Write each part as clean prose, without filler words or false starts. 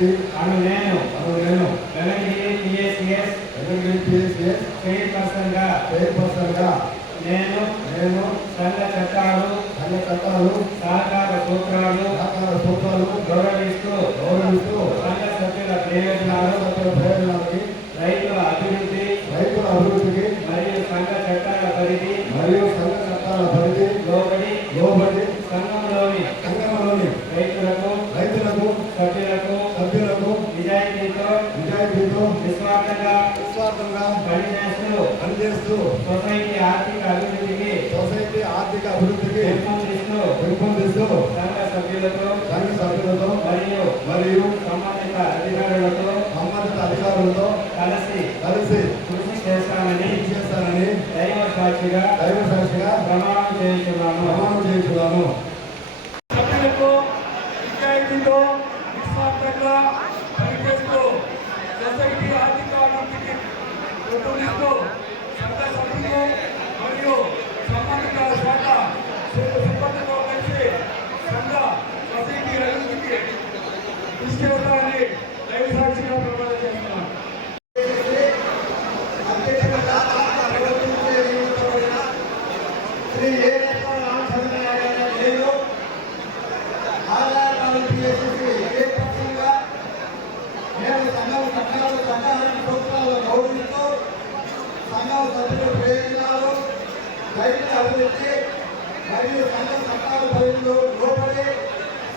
వ్యక్తి నేను చైర్పర్సన్ గా నేను సంఘ చట్టాలు సహకార సూత్రాలు గౌరవిస్తూ సంఘ సభ్యుల ప్రయోజనాలకి రైతుల అభివృద్ధికి మరియు సంఘ చట్టాల పరిధి లోబడి సంఘంలోని రైతులకు సభ్యులకు నిజాయితీతో నిస్వార్థంగా పనిచేస్తూ సొసైటీ ఆర్థిక అభివృద్ధికి పెంపొందిస్తూ సంఘ సభ్యులతో మరియు సంబంధిత అధికారులతో కలిసి కృషి చేస్తానని దైవ సాక్షిగా ప్రమాణం చేస్తున్నాను. సభ్యులకు నిజాయితీతో నిస్వార్థంగా పనిచేస్తూ సొసైటీ ఆర్థిక అభివృద్ధికి పెంపొందిస్తూ సంఘ సభ్యులు మరియు సంబంధిత శాఖ సిబ్బందితో కలిసి సంఘ సొసైటీ అభివృద్ధికి కృషి చేస్తామని దైవ సాక్షిగా ప్రమాణం చేస్తున్నాను. అభివృద్ధి మరియు సంఘ చట్టాల పరిధిలో లోబడి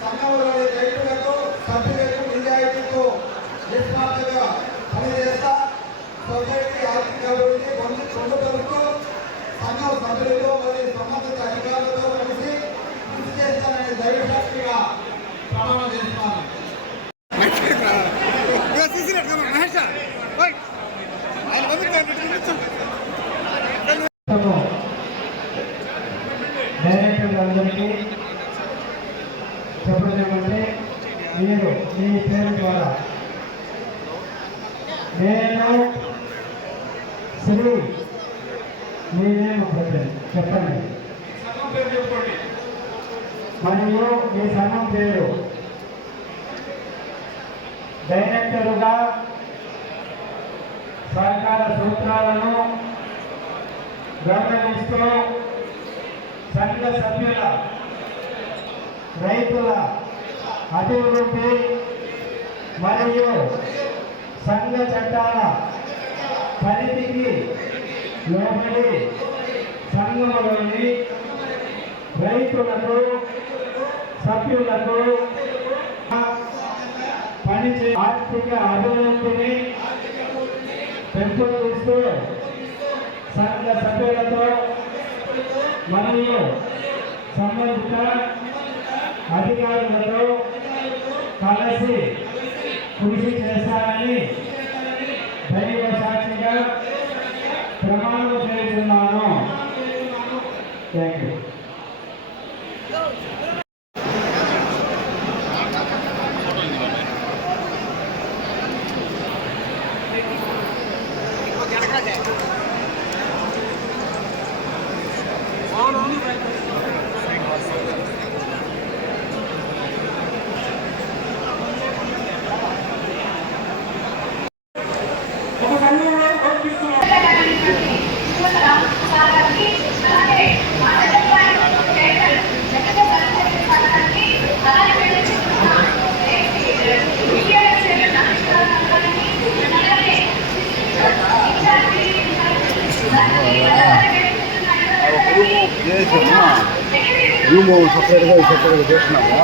సంఘంలోని రైతులకు సభ్యులకు నిజాయితీతో నిస్వార్థంగా పనిచేస్తా సొసైటీ ఆర్థిక అభివృద్ధి పొందుపరుస్తూ సంఘం సభ్యులతో మరియు సంబంధిత అధికారులతో కలిసి కృషి చేస్తానని దైవసాక్షిగా ప్రమాణం చేస్తున్నాను. డైరెక్టర్లందరికీ చెప్పడం ఏమంటే మీరు మీ పేరు ద్వారా నేను శ్రీ మీరేమో చెప్పండి మరియు మీ సంఘం పేరు డైరెక్టరుగా సహకార సూత్రాలను గౌరవిస్తూ సంఘ సభ్యుల రైతుల అభివృద్ధి మరియు సంఘ చట్టాల పరిధికి లోబడి సంఘంలోని రైతులకు సభ్యులకు పనిచే ఆర్థిక అభివృద్ధిని పెంపొందిస్తూ సంఘ సభ్యులతో మరియు సంబంధిత అధికారులతో కలిసి కృషి చేస్తానని దైవ సాక్షిగా ప్రమాణం చేస్తున్నాను. Thank you. రూము సపరేట్గా చేస్తున్నాము.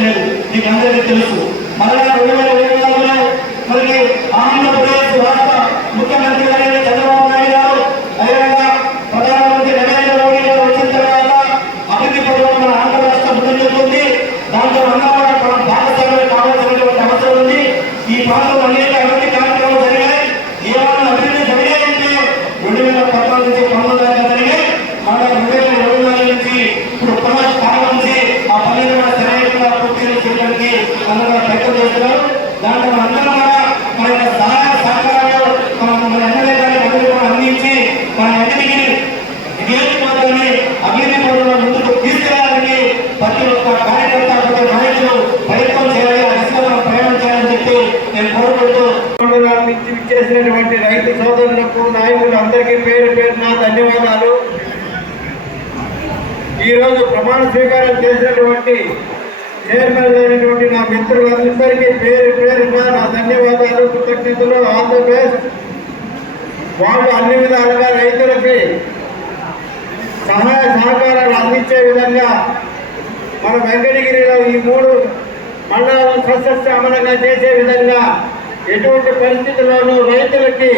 లేదు, మీకు అందరికీ తెలుసు. మళ్ళా 2024లో మనకి ఆంధ్రప్రదేశ్ రాష్ట్ర ముఖ్యమంత్రి గారు చంద్రబాబు నాయుడు గారు, అదేవిధంగా ప్రధానమంత్రి నరేంద్ర మోడీ గారు వచ్చిన తర్వాత అభివృద్ధి పథకం మన ఆంధ్ర రాష్ట్రం ముందుకెళ్తుంది. దాంతో అన్నమాట భాగస్వామ్యం కావాల్సినటువంటి అవసరం ఉంది. ఈ ప్రాంతంలో అనేక అభివృద్ధి కార్యక్రమాలు జరిగాయి. ఏమైనా అభివృద్ధి జరిగాయంటే 2014 నుంచి 19 దాకా జరిగాయి. మన 2024 నుంచి ఇప్పుడు ప్రారంభించి ఆ పనులు కూడా సరైన పూర్తి చేయడానికి అందరూ ప్రయత్నం చేస్తున్నారు. దాంట్లో అందరూ కూడా మన యొక్క సహాయ సహకారాలు మన ఎమ్మెల్యే గారిని కూడా అందించి మన అన్నిటికీ నియోజకవర్గాన్ని అభివృద్ధి పనులను ముందుకు తీసుకురావాలని ప్రతి ఒక్క కార్యకర్త ప్రతి నాయకులు ప్రయత్నం చేయాలి, ఆ దిశగా ప్రయాణం చేయాలని చెప్పి నేను కోరుకుంటూ చేసినటువంటి రైతు సోదరులకు నాయకులు అందరికీ పేరు పేరున ధన్యవాదాలు. ఈరోజు ప్రమాణ స్వీకారం చేసినటువంటి చైర్మన్ అయినటువంటి నా మిత్రులందరికీ పేరు పేరున నా ధన్యవాదాలు, కృతజ్ఞతలు, ఆల్ ది బెస్ట్. వాళ్ళు అన్ని విధాలుగా రైతులకి సహాయ సహకారాలు అందించే విధంగా మన వెంకటగిరిలో ఈ 3 మండలాలను సస్యశ్యామలంగా చేసే విధంగా ఎటువంటి పరిస్థితుల్లోనూ రైతులకి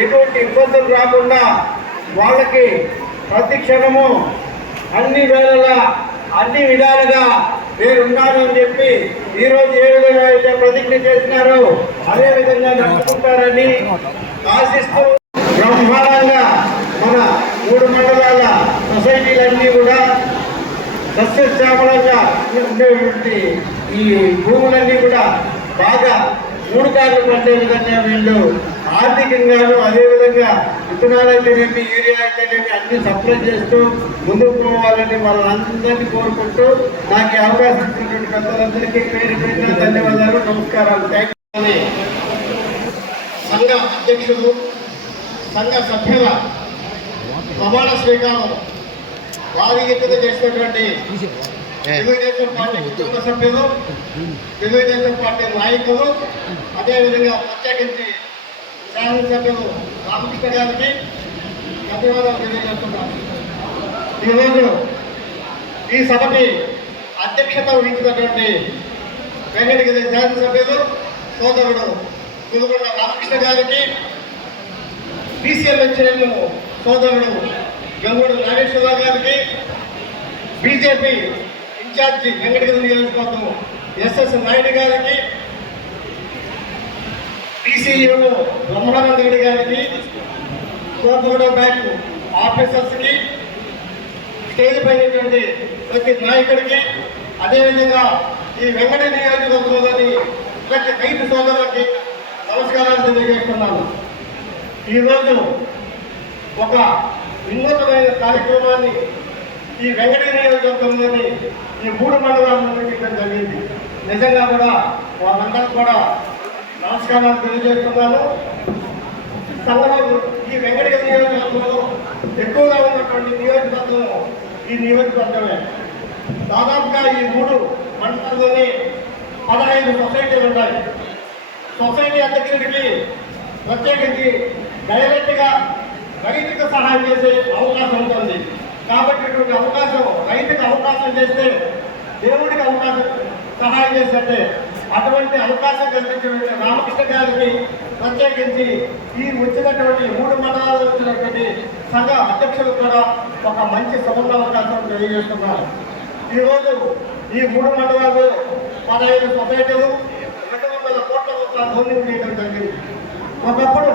ఎటువంటి ఇబ్బందులు రాకుండా వాళ్ళకి ప్రతి క్షణము అన్ని వేళలా అన్ని విధాలుగా నేను ఉన్నాను అని చెప్పి ఈరోజు ఏ విధంగా అయితే ప్రతిజ్ఞ చేసినారో అదే విధంగా నడుచుకుంటారని ఆశిస్తూ బ్రహ్మాండంగా మన 3 మండలాల సొసైటీలన్నీ కూడా సస్యశ్యామలంగా ఉండేటువంటి ఈ భూములన్నీ కూడా బాగా 3 కార్లు పడే విధంగా వీళ్ళు ఆర్థికంగాను అదేవిధంగా విత్తనాలు అయితేనేమి యూరియా అయితేనేమి అన్ని సప్లై చేస్తూ ముందుకు పోవాలని వాళ్ళందరినీ కోరుకుంటూ నాకు ఈ అవకాశం ఇచ్చినటువంటి పెద్దలందరికీ పేరు పేరున ధన్యవాదాలు, నమస్కారాలు. Thank you. సంఘ అధ్యక్షుడు సంఘ సభ్యుల ప్రమాణ స్వీకారం వారి ఎత్తున చేసినటువంటి తెలుగుదేశం పార్టీ కుటుంబ సభ్యులు, తెలుగుదేశం పార్టీ నాయకులు, అదేవిధంగా ప్రత్యేకించి శాసనసభ్యులు రామకృష్ణ గారికి ధన్యవాదాలు తెలియజేస్తున్నాను. ఈరోజు ఈ సభకి అధ్యక్షత వహించినటువంటి వెంకటగిరి శాసనసభ్యులు సోదరుడు గురుగొండ రామకృష్ణ గారికి, బీసీఎల్ చైర్మన్ సోదరుడు గంగూడు నాగేశ్వరరావు గారికి, బీజేపీ ఇన్ఛార్జి వెంకటగిరి నియోజకవర్గం ఎస్ఎస్ నాయుడు గారికి, టీసీఈఓ బ్రహ్మానంద రెడ్డి గారికి, కోపగూడ బ్యాంక్ ఆఫీసర్స్కి, స్టేజ్ పైనటువంటి ప్రతి నాయకుడికి, అదేవిధంగా ఈ వెంకట నియోజకవర్గంలోని ప్రతి రైతు సోదరులకి నమస్కారాలు తెలియజేస్తున్నాను. ఈరోజు ఒక వినూతమైన కార్యక్రమాన్ని ఈ వెంకట నియోజకవర్గంలోని ఈ 3 మండలాలను నిర్వహించడం జరిగింది. నిజంగా కూడా వాళ్ళందరికీ కూడా నమస్కారాలు తెలియజేస్తున్నాను. సంఘంలో ఈ వెంకటగిరి నియోజకవర్గంలో ఎక్కువగా ఉన్నటువంటి నియోజకవర్గం ఈ నియోజకవర్గమే. దాదాపుగా ఈ 3 మండలాల్లోనే 15 సొసైటీలు ఉన్నాయి. సొసైటీ అధ్యక్షుడికి ప్రత్యేకించి డైరెక్ట్గా రైతుకు సహాయం చేసే అవకాశం ఉంటుంది. కాబట్టి ఇటువంటి అవకాశం రైతుకు అవకాశం చేస్తే దేవుడికి అవకాశం సహాయం చేస్తే అటువంటి అవకాశం కల్పించినటువంటి రామకృష్ణ గారికి ప్రత్యేకించి ఈ వచ్చినటువంటి 3 మండలాలు వచ్చినటువంటి సంఘ అధ్యక్షులు కూడా ఒక మంచి సమన్వయ అవకాశం తెలియజేస్తున్నారు. ఈరోజు ఈ 3 మండలాలు 15 సొసైటీలు 200 కోట్ల రూపాయల లోన్ చేయడం జరిగింది. ఒకప్పుడు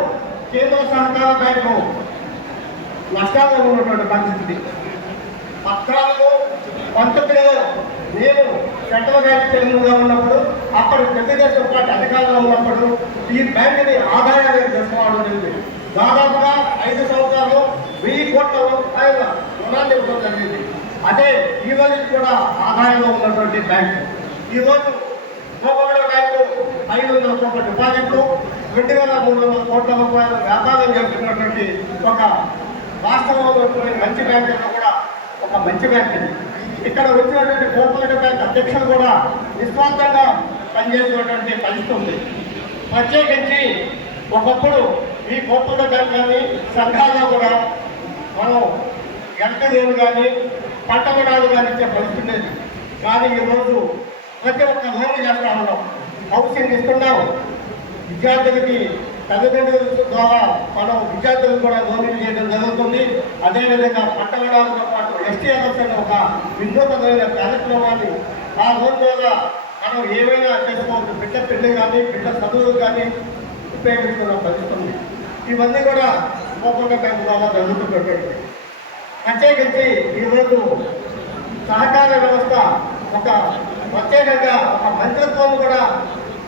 కేంద్ర సహకార బ్యాంకు నష్టాల్లో ఉన్నటువంటి పరిస్థితి. పత్రాలకు 19లో నేను సెంట్రల్ బ్యాంక్ చైర్మన్గా ఉన్నప్పుడు, అప్పుడు తెలుగుదేశం పార్టీ అధికారంలో ఉన్నప్పుడు ఈ బ్యాంకుని ఆదాయంగా చేసుకోవడం జరిగింది. దాదాపుగా 5 సంవత్సరాలు 1000 కోట్ల రూపాయల రుణాన్ని ఇవ్వడం జరిగింది. అదే ఈ రోజు కూడా ఆదాయంలో ఉన్నటువంటి బ్యాంకు. ఈరోజు కోపగడ బ్యాంకు 500 కోట్ల డిపాజిట్లు, 2300 కోట్ల రూపాయల వ్యాపారం చేస్తున్నటువంటి ఒక రాష్ట్రంలో మంచి బ్యాంకుల్లో కూడా ఒక మంచి బ్యాంక్ ఇది. ఇక్కడ వచ్చినటువంటి కోఆపరేటివ్ బ్యాంక్ అధ్యక్షులు కూడా నిస్వార్థంగా పనిచేసినటువంటి పరిస్థితి ఉంది. ప్రత్యేకించి ఒకప్పుడు ఈ కోఆపరేటివ్ బ్యాంక్ కానీ సంఘాల్లో కూడా మనం ఎంట రేవు కానీ పంట రుణాలు కానీ ఇచ్చే పరిస్థితి లేదు. కానీ ఈరోజు ప్రతి ఒక్క లోన్ చేస్తా ఉన్నాం, హౌసింగ్ ఇస్తున్నాం. విద్యార్థులకి తల్లిదండ్రుల ద్వారా మనం విద్యార్థులకు కూడా లోన్లు చేయడం జరుగుతుంది. అదేవిధంగా పట్టణాలతో పాటు STLS అనే ఒక వినూతమైన కార్యక్రమాన్ని ఆ లోన్ ద్వారా మనం ఏమైనా చేసుకోవచ్చు. బిడ్డ పెళ్లి కానీ బిడ్డ చదువులు కానీ ఉపయోగించుకున్న పరిస్థితుంది. ఇవన్నీ కూడా కోపంగా బ్యాంకు ద్వారా జరుగుతున్నటువంటి. ప్రత్యేకించి ఈరోజు సహకార వ్యవస్థ ఒక ప్రత్యేకంగా ఒక మంత్రిత్వం కూడా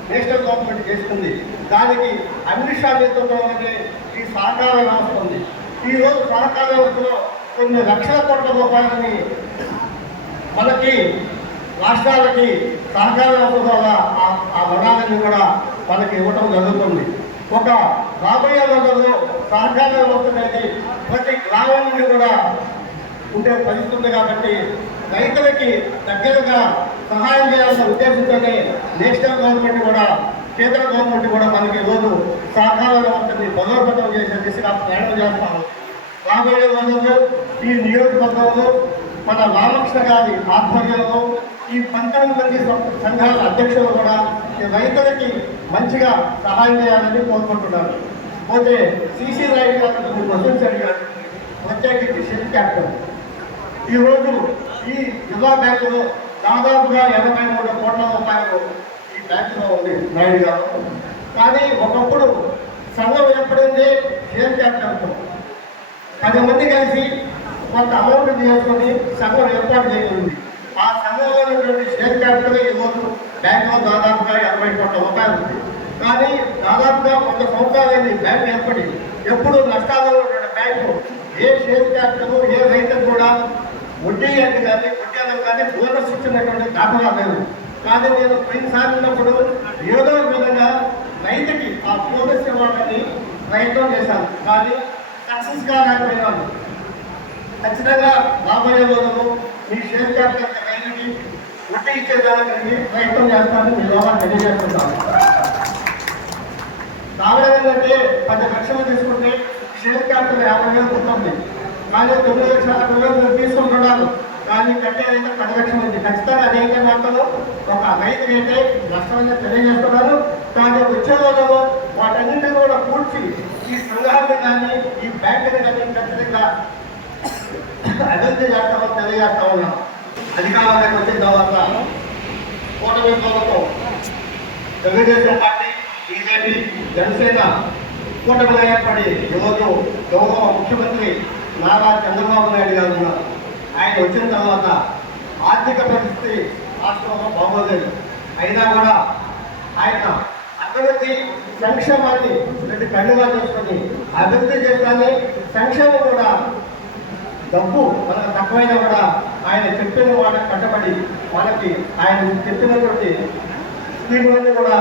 నేషనల్ గవర్నమెంట్ చేస్తుంది. దానికి అమిత్ షా నేతృత్వంలోనే ఈ సహకార వ్యవస్థ ఉంది. ఈరోజు సహకార వ్యవస్థలో కొన్ని లక్షల కోట్ల రూపాయలని మనకి రాష్ట్రాలకి సహకార వ్యవస్థ ద్వారా ఆ రుణాలన్నీ కూడా మనకి ఇవ్వటం జరుగుతుంది. ఒక రాబోయే రోజుల్లో సహకార వ్యవస్థ అనేది ప్రతి గ్రామం నుండి కూడా ఉండే పరిస్థితి ఉంది. కాబట్టి రైతులకి దగ్గరగా సహాయం చేయాల్సిన ఉద్దేశంతోనే నేషనల్ గవర్నమెంట్ కూడా కేంద్ర గవర్నమెంట్ కూడా మనకి ఈరోజు సహకార వ్యవస్థని బలోపేతం చేసే దిశగా ప్రయాణం చేస్తాము. రాబోయే రోజుల్లో ఈ నియోజకవర్గంలో మన రామకృష్ణ గారి ఆధ్వర్యంలో ఈ 19 మంది సంఘాల అధ్యక్షులు కూడా ఈ రైతులకి మంచిగా సహాయం చేయాలని కోరుకుంటున్నారు. పోతే CC రాయుడు గారు మీరు క్వశ్చన్స్ అడిగారు. ప్రత్యేకించి షెల్ క్యాపిటల్ ఈరోజు ఈ జిల్లా బ్యాంకులో దాదాపుగా 83 కోట్ల రూపాయలు ఈ బ్యాంకులో ఉంది నాయుడు గారు. కానీ ఒకప్పుడు సంఘం ఏర్పడింది షేర్ క్యాపిటల్తో 10 మంది కలిసి కొంత అమౌంట్ తీసుకొని సంఘం ఏర్పాటు చేయగలిగింది. ఆ సంఘంలో ఉన్నటువంటి షేర్ క్యాపిటల్ ఈరోజు బ్యాంకులో దాదాపుగా 80 కోట్ల రూపాయలు ఉంది. కానీ దాదాపుగా 100 సంవత్సరాలైంది బ్యాంకు ఏర్పడి ఎప్పుడు నష్టాల్లో ఉన్నటువంటి బ్యాంకు ఏ షేర్ క్యాపిటల్ ఏ రైతుకు కూడా వడ్డీ అంటే కానీ వడ్డీ కానీ బోనస్ ఇచ్చినటువంటి దాఖలా లేదు. కానీ నేను పోయినసారి ఉన్నప్పుడు ఏదో విధంగా రైతుకి ఆ బోనస్ ఇవ్వాలని ప్రయత్నం చేశాను. కానీ సక్సెస్ కాలేకపోయినాను. ఖచ్చితంగా రాబోయే రోజులు మీ షేర్ క్యాపిటల్ రైతుకి వడ్డీ ఇచ్చేదానికి ప్రయత్నం చేస్తానని మీ ద్వారా తెలియజేస్తున్నాను. కారణం ఏంటంటే 10 లక్షలు తీసుకుంటే షేర్ క్యాపిటల్ 50,000 ఉంటుంది. కానీ 9 లక్షల 60,000 తీసుకుంటున్నాను. కానీ కట్టేదైతే 10 లక్షలు ఉంది. ఖచ్చితంగా అదైతే మాత్రం ఒక రైతుకి అయితే నష్టమని తెలియజేస్తున్నారు. కానీ వచ్చే రోజుల్లో వాటన్నింటినీ కూడా కూర్చి ఈ సంఘాన్ని కానీ ఈ బ్యాంకుని కానీ ఖచ్చితంగా అభివృద్ధి చేస్తామని తెలియజేస్తా ఉన్నాం. అధికారంలోకి వచ్చిన తర్వాత కూటమి ప్రభుత్వం తెలుగుదేశం పార్టీ BJP జనసేన కూటమిగా ఏర్పడి ఈరోజు గౌరవ ముఖ్యమంత్రి నారా చంద్రబాబు నాయుడు గారు ఉన్నారు. ఆయన వచ్చిన తర్వాత ఆర్థిక పరిస్థితి రాష్ట్రంలో బాగోలేదు. అయినా కూడా ఆయన అభివృద్ధి సంక్షేమాన్ని 2 కళ్ళుగా చేసుకొని అభివృద్ధి చేస్తానే సంక్షేమం కూడా డబ్బు మనకు తక్కువైనా కూడా ఆయన చెప్పిన మాట కట్టబడి మనకి ఆయన చెప్పినటువంటి స్కీములన్నీ కూడా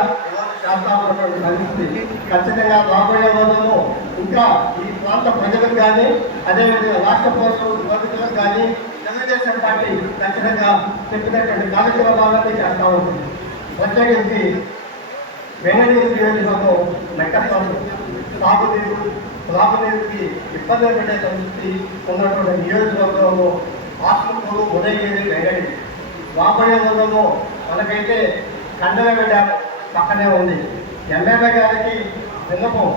చేస్తా ఉన్నటువంటి పరిస్థితి. ఖచ్చితంగా రాబోయే రోజుల్లో ఇంకా ఈ ప్రాంత ప్రజలకు కానీ అదేవిధంగా రాష్ట్ర ప్రభుత్వం కానీ తెలుగుదేశం పార్టీ ఖచ్చితంగా చెప్పినటువంటి కార్యక్రమాలన్నీ చేస్తూ ఉంటుంది. ప్రత్యేకించి వెంగళూరు నియోజకవర్గం మెట్టపాలు త్రాగునీరుకి ఇబ్బంది పడే పరిస్థితి ఉన్నటువంటి నియోజకవర్గంలో ఆత్మకూరు ఉదయగిరి వెంగళి రాబోయే రోజుల్లో మనకైతే కండల డ్యామ్ పక్కనే ఉంది. ఎమ్మెల్యే గారికి విన్నపం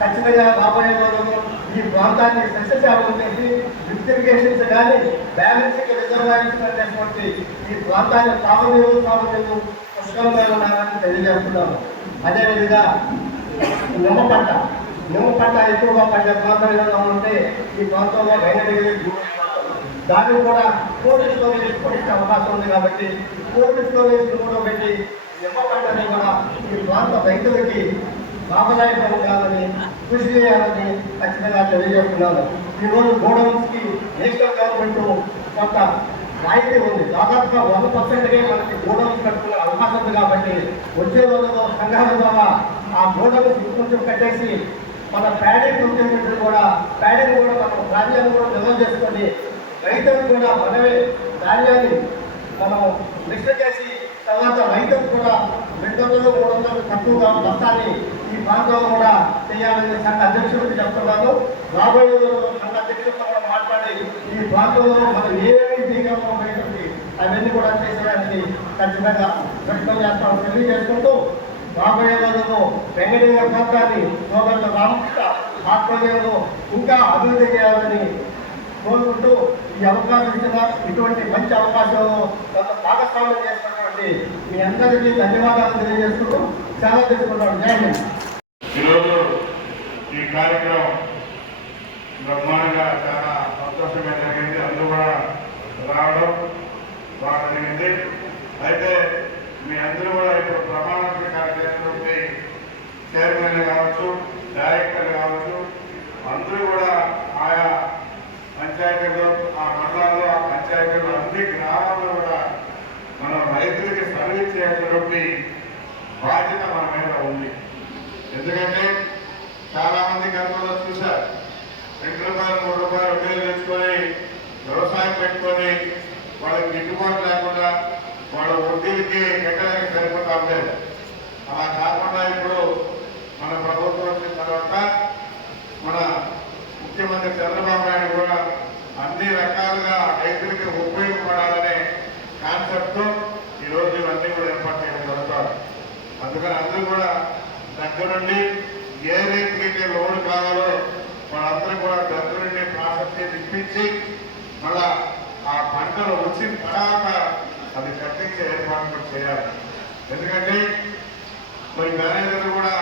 ఖచ్చితంగా రాబోయే రోజుల్లో ఈ ప్రాంతాన్ని సస్యశాలం చేసి లిఫ్టిఫికేషన్స్ కానీ బ్యాలెన్సింగ్ రిజర్వాయర్స్ అనేటువంటి ఈ ప్రాంతాన్ని సాగునీరు పుష్కలంగా ఉండాలని తెలియజేస్తున్నాము. అదేవిధంగా నిమ్మ పంట ఎక్కువగా పండే ప్రాంతాలుగా ఉంటే ఈ ప్రాంతంలో వెంగళగిరి దాన్ని కూడా కోల్డ్ స్టోరేజ్ పెట్టే అవకాశం ఉంది. కాబట్టి కోల్డ్ స్టోరేజ్ కూడా పెట్టి నిమ్మ పంటని కూడా ఈ ప్రాంత రైతులకి లాభదాయకం కావాలని కృషి చేయాలని ఖచ్చితంగా తెలియజేస్తున్నాను. ఈరోజు గోడౌన్స్కి నేషనల్ గవర్నమెంట్ కొంత రాయితీ ఉంది. దాదాపుగా 100%గా మనకి గోడౌన్స్ కట్టుకునే అవకాశం ఉంది. కాబట్టి వచ్చే రోజుల్లో సంఘాల ద్వారా ఆ గోడౌన్స్ కొంచెం కట్టేసి మన ప్యాడీకి వచ్చేటప్పుడు కూడా ప్యాడీని కూడా మనం ధాన్యాన్ని కూడా నిల్వ చేసుకొని రైతులకు కూడా మనమే ధాన్యాన్ని మనం మిక్స్ చేసి తర్వాత రైతులకు కూడా 200-300 తక్కువగా బస్తాన్ని ఈ ప్రాంతంలో కూడా చేయాలని సంఘ అధ్యక్షుడికి చెప్తున్నాను. రాబోయే రోజుల్లో సంఘ అధ్యక్షులతో కూడా మాట్లాడి ఈ ప్రాంతంలో మనం ఏమేమి చేయగలమో అవన్నీ కూడా చేసేయాలని ఖచ్చితంగా ప్రయత్నం చేస్తామని తెలియజేసుకుంటూ రాబోయే రోజుల్లో వెంకటేశ్వర ప్రాంతాన్ని సోదరుల రామకృష్ణ ఆత్మీయులు ఇంకా అభివృద్ధి చేయాలని కోరుకుంటూ ఈ అవకాశం ఇచ్చిన ఇటువంటి మంచి అవకాశంలో భాగస్వామ్యం చేసినటువంటి మీ అందరికీ ధన్యవాదాలు తెలియజేసుకుంటూ చాలా తెలుసుకుంటాం. జై హింద్. ఈరోజు ఈ కార్యక్రమం బ్రహ్మాండంగా చాలా సంతోషంగా జరిగింది. అందరూ కూడా రావడం బాగా జరిగింది. అయితే మీ అందరూ కూడా ఇప్పుడు ప్రమాణ స్వీకారం చేసినటువంటి చైర్మన్ కావచ్చు, డైరెక్టర్ కావచ్చు, అందరూ కూడా ఆయా పంచాయతీలు, ఆ మండలాల్లో, ఆ పంచాయతీలు, అన్ని గ్రామాల్లో కూడా మనం రైతులకి సర్వీస్ చేసేటువంటి బాధ్యత మన మీద ఉంది. ఎందుకంటే చాలా మంది గతంలో చూశారు, 2 రూపాయలు 3 రూపాయలు వడ్డీలు తెచ్చుకొని వ్యవసాయం పెట్టుకొని వాళ్ళకి గిట్టుబాటు లేకుండా వాళ్ళ వడ్డీలకి కట్టడానికి సరిపోతా ఉండేది. అలా కాకుండా ఇప్పుడు మన ప్రభుత్వం వచ్చిన తర్వాత మన ముఖ్యమంత్రి చంద్రబాబు నాయుడు కూడా అన్ని రకాలుగా రైతులకి ఉపయోగపడాలనే కాన్సెప్ట్తో ఈరోజు ఇవన్నీ కూడా ఏర్పాటు చేయడం జరుగుతారు. అందుకని అందరూ కూడా దగ్గరుండి ఏ రైతులైతే లోన్ కావాలో వాళ్ళందరూ కూడా దగ్గరుండి ప్రాసెస్ ఇప్పించి మళ్ళా ఆ పంటలు వచ్చిన తర్వాత అది కట్టించే ఏర్పాట్లు చేయాలి. ఎందుకంటే మరి మేనేజర్లు కూడా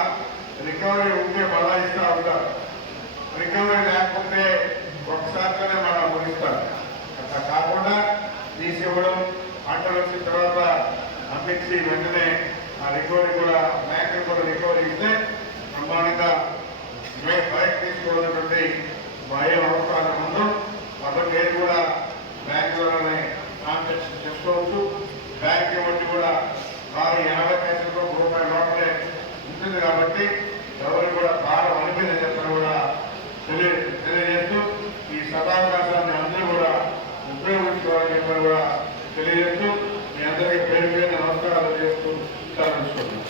రికవరీ ఉంటే మళ్ళా ఇస్తూ ఉంటారు, రికవరీ లేకపోతే ఒకసారితోనే మనం ముగిస్తారు. అట్లా కాకుండా తీసివ్వడం, పంటలు వచ్చిన తర్వాత అమ్మించి వెంటనే ఆ రికవరీ కూడా బ్యాంకులు కూడా రికవరీ ఇస్తే బ్రహ్మాండంగా బయట తీసుకోవాలన్నటువంటి భయం అవసరాల ముందు మొదటి కూడా బ్యాంకులలోనే ట్రాన్సాక్షన్ చేసుకోవచ్చు. బ్యాంక్ వడ్డీ కూడా 80 పైసలకు రూపాయల లోపలే ఉంటుంది కాబట్టి ఎవరు కూడా బాగా అనిపించిన చెప్పని కూడా తెలియజేస్తూ ఈ సదావకాశాన్ని అందరూ కూడా ఉపయోగించుకోవాలని చెప్పని కూడా తెలియజేస్తూ మీ అందరికీ పేరు పేరు నమస్కారాలు చేస్తూ ప్రారంభిస్తున్నాను.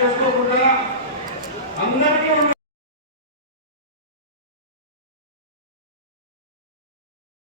చేసుకోకుండా అందరికీ